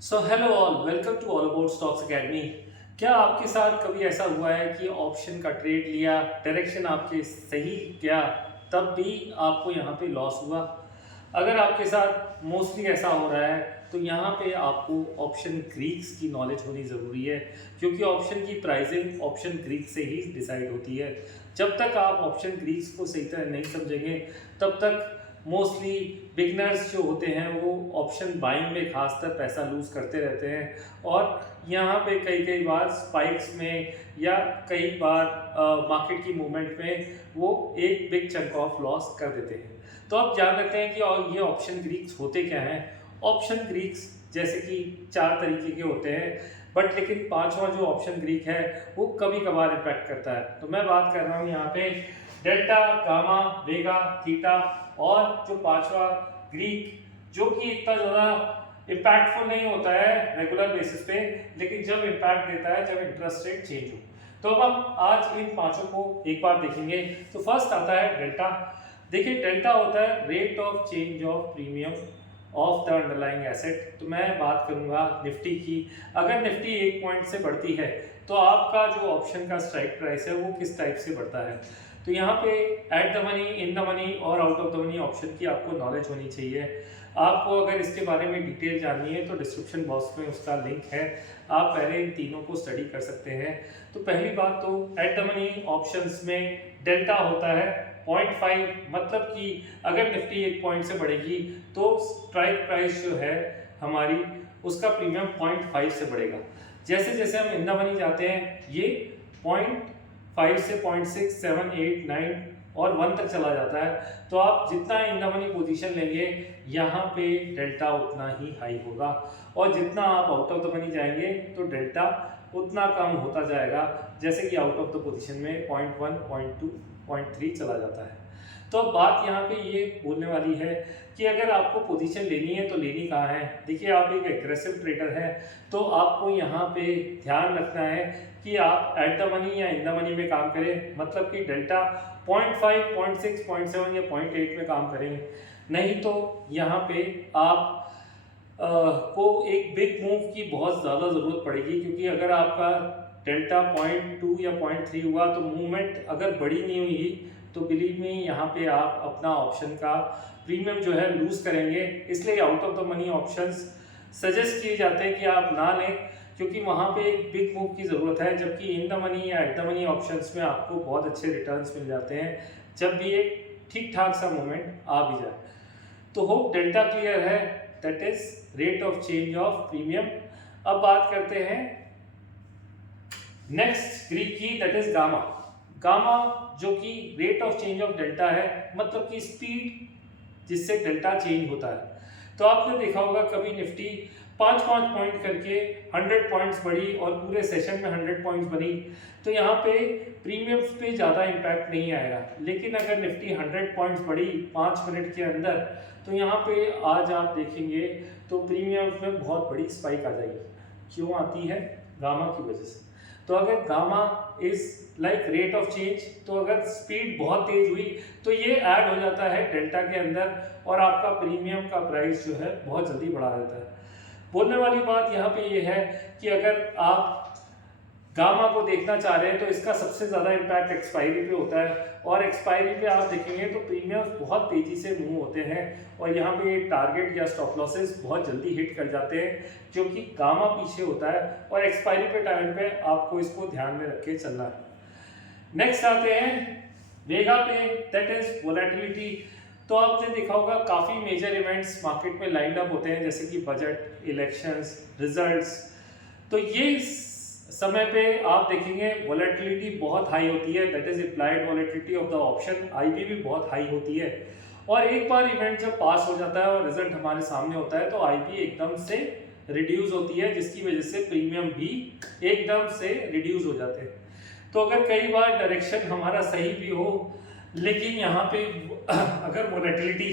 So hello all, welcome to All About Stocks Academy. क्या आपके साथ कभी ऐसा हुआ है कि ऑप्शन का ट्रेड लिया, डायरेक्शन आपके सही गया, तब भी आपको यहाँ पे लॉस हुआ? अगर आपके साथ मोस्टली ऐसा हो रहा है तो यहाँ पे आपको ऑप्शन ग्रीक्स की नॉलेज होनी ज़रूरी है, क्योंकि ऑप्शन की प्राइसिंग ऑप्शन ग्रीक से ही डिसाइड होती है। जब तक आप ऑप्शन ग्रीक्स को सही तरह नहीं समझेंगे तब तक मोस्टली बिगनर्स जो होते हैं वो ऑप्शन बाइंग में खासकर पैसा लूज़ करते रहते हैं, और यहाँ पे कई कई बार स्पाइक्स में या कई बार मार्केट की मूवमेंट में वो एक बिग चंक ऑफ लॉस कर देते हैं। तो आप जान रखते हैं कि और ये ऑप्शन ग्रीक्स होते क्या हैं। ऑप्शन ग्रीक्स जैसे कि चार तरीके के होते हैं, बट लेकिन पांचवा जो ऑप्शन ग्रीक है वो कभी कभार इम्पैक्ट करता है। तो मैं बात कर रहा हूँ यहाँ पे डेल्टा, गामा, वेगा, थीटा, और जो पांचवा ग्रीक जो कि इतना ज़्यादा इम्पैक्टफुल नहीं होता है रेगुलर बेसिस पे, लेकिन जब इम्पैक्ट देता है जब इंटरेस्ट रेट चेंज हो। तो अब हम आज इन पांचों को एक बार देखेंगे। तो फर्स्ट आता है डेल्टा। देखिए, डेल्टा होता है rate of change of premium of the underlying asset. तो मैं बात करूंगा निफ्टी की। अगर निफ्टी एक पॉइंट से बढ़ती है तो आपका जो ऑप्शन का स्ट्राइक प्राइस है वो किस टाइप से बढ़ता है। तो यहाँ पे at the money, in the money और out of the money option की आपको नॉलेज होनी चाहिए। आपको अगर इसके बारे में डिटेल जाननी है तो डिस्क्रिप्शन बॉक्स में उसका लिंक है, आप पहले इन तीनों को स्टडी कर सकते हैं। तो पहली बात, तो एट द मनी ऑप्शंस में डेल्टा होता है 0.5, मतलब कि अगर निफ्टी एक पॉइंट से बढ़ेगी तो स्ट्राइक प्राइस जो है हमारी उसका प्रीमियम 0.5 से बढ़ेगा। जैसे जैसे हम इन द मनी जाते हैं ये 0.5 से 0.6, 7, 8, 9 और 1 तक चला जाता है। तो आप जितना इन द मनी पोजीशन लेंगे यहाँ पे डेल्टा उतना ही हाई होगा, और जितना आप आउट ऑफ द मनी जाएंगे तो डेल्टा उतना कम होता जाएगा। जैसे कि आउट ऑफ द पोजीशन में 0.1, 0.2, 0.3 चला जाता है। तो अब बात यहाँ पे ये बोलने वाली है कि अगर आपको पोजीशन लेनी है तो लेनी कहाँ है। देखिए, आप एक एग्रेसिव ट्रेडर हैं तो आपको यहाँ पे ध्यान रखना है कि आप एट द मनी या इन द मनी में काम करें, मतलब कि डेल्टा 0.5, 0.6, 0.7 या 0.8 में काम करें। नहीं तो यहाँ पे आप को एक बिग मूव की बहुत ज़्यादा ज़रूरत पड़ेगी, क्योंकि अगर आपका डेल्टा 0.2 या 0.3 हुआ तो मूवमेंट अगर बड़ी नहीं हुई तो बिलीव मी यहाँ पे आप अपना ऑप्शन का प्रीमियम जो है लूज करेंगे। इसलिए out of the money options suggest किए जाते हैं कि आप ना लें, क्योंकि वहाँ पे एक बिग मूव की ज़रूरत है, जबकि इन द मनी या एट द मनी ऑप्शंस में आपको बहुत अच्छे रिटर्न्स मिल जाते हैं जब भी एक ठीक ठाक सा मूवमेंट आ भी जाए। तो होप डेल्टा क्लियर है, that is rate of change of premium. अब बात करते हैं नेक्स्ट ग्रीक की, दैट इज गामा। गामा जो कि rate of change of delta है, मतलब कि स्पीड जिससे डेल्टा चेंज होता है। तो आपने देखा होगा कभी निफ्टी 5-5 पॉइंट करके 100 पॉइंट्स बढ़ी और पूरे सेशन में 100 पॉइंट्स बनी, तो यहाँ पे प्रीमियम्स पे ज़्यादा इम्पैक्ट नहीं आएगा। लेकिन अगर निफ्टी 100 पॉइंट्स बढ़ी 5 मिनट के अंदर, तो यहाँ पे आज आप देखेंगे तो प्रीमियम्स में बहुत बड़ी स्पाइक आ जाएगी। क्यों आती है? गामा की वजह से। तो अगर gamma is like rate of change, तो अगर स्पीड बहुत तेज हुई तो ये ऐड हो जाता है डेल्टा के अंदर, और आपका प्रीमियम का प्राइस जो है बहुत जल्दी बढ़ा देता है। बोलने वाली बात यहाँ पे ये है कि अगर आप गामा को देखना चाह रहे हैं तो इसका सबसे ज़्यादा इम्पैक्ट एक्सपायरी पे होता है, और एक्सपायरी पे आप देखेंगे तो प्रीमियम बहुत तेज़ी से मूव होते हैं, और यहाँ पे ये टारगेट या स्टॉप लॉसेस बहुत जल्दी हिट कर जाते हैं, क्योंकि गामा पीछे होता है, और एक्सपायरी पे टाइम पे आपको इसको ध्यान में रख के चलना है। नेक्स्ट आते हैं वेगा पे, दैट इज वोलेटिलिटी। तो आपने देखा होगा काफ़ी मेजर इवेंट्स मार्केट में लाइन अप होते हैं, जैसे कि बजट, इलेक्शंस, रिजल्ट्स। तो ये समय पे आप देखेंगे वोलेटिलिटी बहुत हाई होती है, that is implied volatility of the option, IV भी बहुत हाई होती है। और एक बार इवेंट जब पास हो जाता है और रिजल्ट हमारे सामने होता है तो आईवी एकदम से रिड्यूस होती है, जिसकी वजह से प्रीमियम भी एकदम से रिड्यूस हो जाते हैं। तो अगर कई बार डायरेक्शन हमारा सही भी हो, लेकिन यहाँ पे अगर वोलेटिलिटी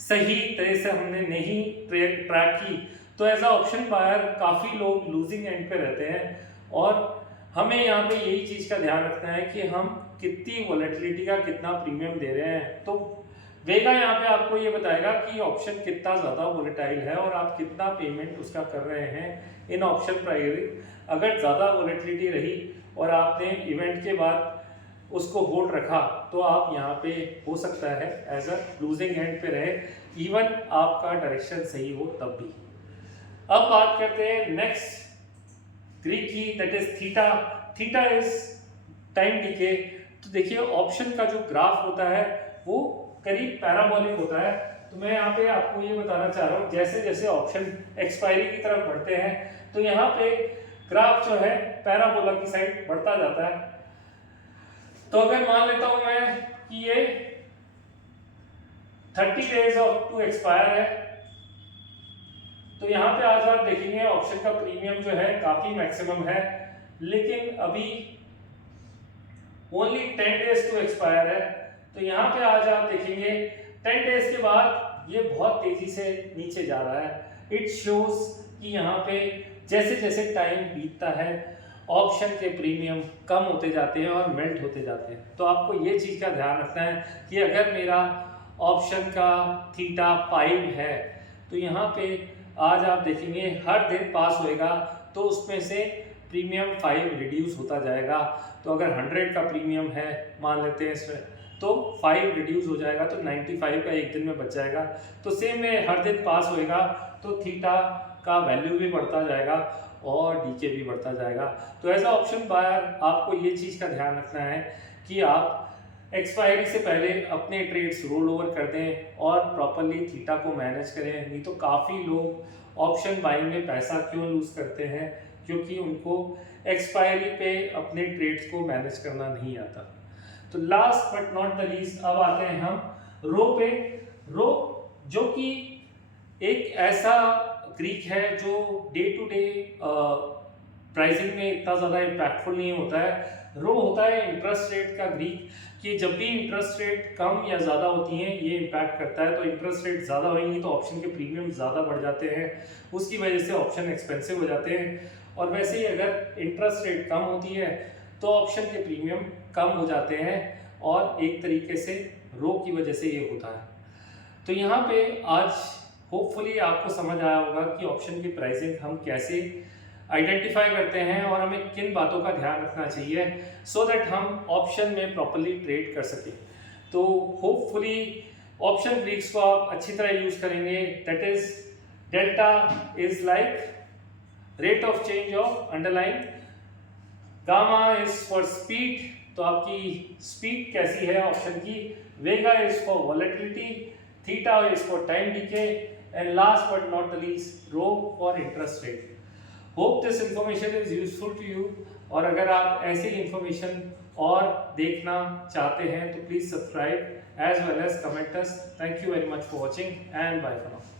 सही तरह से हमने नहीं ट्रैक की, तो एज अ ऑप्शन बायर काफ़ी लोग लूजिंग एंड पे रहते हैं। और हमें यहाँ पे यही चीज़ का ध्यान रखना है कि हम कितनी वोलेटिलिटी का कितना प्रीमियम दे रहे हैं। तो वेगा यहाँ पे आपको ये बताएगा कि ऑप्शन कितना ज़्यादा वोलेटाइल है और आप कितना पेमेंट उसका कर रहे हैं इन ऑप्शन प्राइमरी। अगर ज़्यादा वोलेटिलिटी रही और आपने इवेंट के बाद उसको होल्ड रखा तो आप यहाँ पे हो सकता है एज अ लूजिंग एंड पे रहे, इवन आपका डायरेक्शन सही हो तब भी। अब बात करते हैं नेक्स्ट ग्रीक की, that is theta. Theta is time DK. तो देखिए ऑप्शन का जो ग्राफ होता है वो करीब पैराबोलिक होता है। तो मैं यहाँ पे आपको ये बताना चाह रहा हूँ, जैसे जैसे ऑप्शन एक्सपायरी की तरफ बढ़ते हैं तो यहाँ पे ग्राफ जो है पैराबोला की साइड बढ़ता जाता है। तो अगर मान लेता हूं मैं कि ये 30 डेज ऑफ टू एक्सपायर है, तो यहाँ पे आज आप देखेंगे ऑप्शन का प्रीमियम जो है काफी मैक्सिमम है, लेकिन अभी ओनली 10 डेज टू एक्सपायर है। तो यहाँ पे आज आप देखेंगे 10 डेज के बाद ये बहुत तेजी से नीचे जा रहा है। इट शोज कि यहाँ पे जैसे जैसे टाइम बीतता है ऑप्शन के प्रीमियम कम होते जाते हैं और मेल्ट होते जाते हैं। तो आपको ये चीज़ का ध्यान रखना है कि अगर मेरा ऑप्शन का थीटा 5 है तो यहाँ पे आज आप देखेंगे हर दिन पास होएगा तो उसमें से प्रीमियम 5 रिड्यूस होता जाएगा। तो अगर 100 का प्रीमियम है मान लेते हैं इसमें, तो 5 रिड्यूस हो जाएगा तो 95 का एक दिन में बच जाएगा। तो सेम में हर दिन पास होएगा तो थीटा का वैल्यू भी बढ़ता जाएगा और डीके भी बढ़ता जाएगा। तो एज अ ऑप्शन बायर आपको ये चीज़ का ध्यान रखना है कि आप एक्सपायरी से पहले अपने ट्रेड्स रोल ओवर कर दें और प्रॉपरली थीटा को मैनेज करें। नहीं तो काफ़ी लोग ऑप्शन बाइंग में पैसा क्यों लूज़ करते हैं, क्योंकि उनको एक्सपायरी पे अपने ट्रेड्स को मैनेज करना नहीं आता। तो last but not the least अब आते हैं हम रो पे। रो जो कि एक ऐसा ग्रीक है जो डे टू डे प्राइसिंग में इतना ज़्यादा इम्पैक्टफुल नहीं होता है। रो होता है इंटरेस्ट रेट का ग्रीक, कि जब भी इंटरेस्ट रेट कम या ज़्यादा होती हैं ये इम्पैक्ट करता है। तो इंटरेस्ट रेट ज़्यादा होंगी तो ऑप्शन के प्रीमियम ज़्यादा बढ़ जाते हैं, उसकी वजह से ऑप्शन एक्सपेंसिव हो जाते हैं। और वैसे ही अगर इंटरेस्ट रेट कम होती है तो ऑप्शन के प्रीमियम कम हो जाते हैं और एक तरीके से रो की वजह से ये होता है। तो यहाँ पे आज होपफुली आपको समझ आया होगा कि ऑप्शन की प्राइसिंग हम कैसे आइडेंटिफाई करते हैं और हमें किन बातों का ध्यान रखना चाहिए सो दैट हम ऑप्शन में प्रॉपरली ट्रेड कर सकें। तो होपफुली ऑप्शन ग्रीक्स को आप अच्छी तरह यूज करेंगे। That is delta is like rate of change of underline, gamma is for speed, तो आपकी स्पीड कैसी है ऑप्शन की, vega is for volatility, theta is for time decay, and last but not the least rho for interest rate. Hope this information is useful to you. और अगर आप ऐसी information और देखना चाहते हैं तो please subscribe as well as comment us. Thank you very much for watching and bye for now.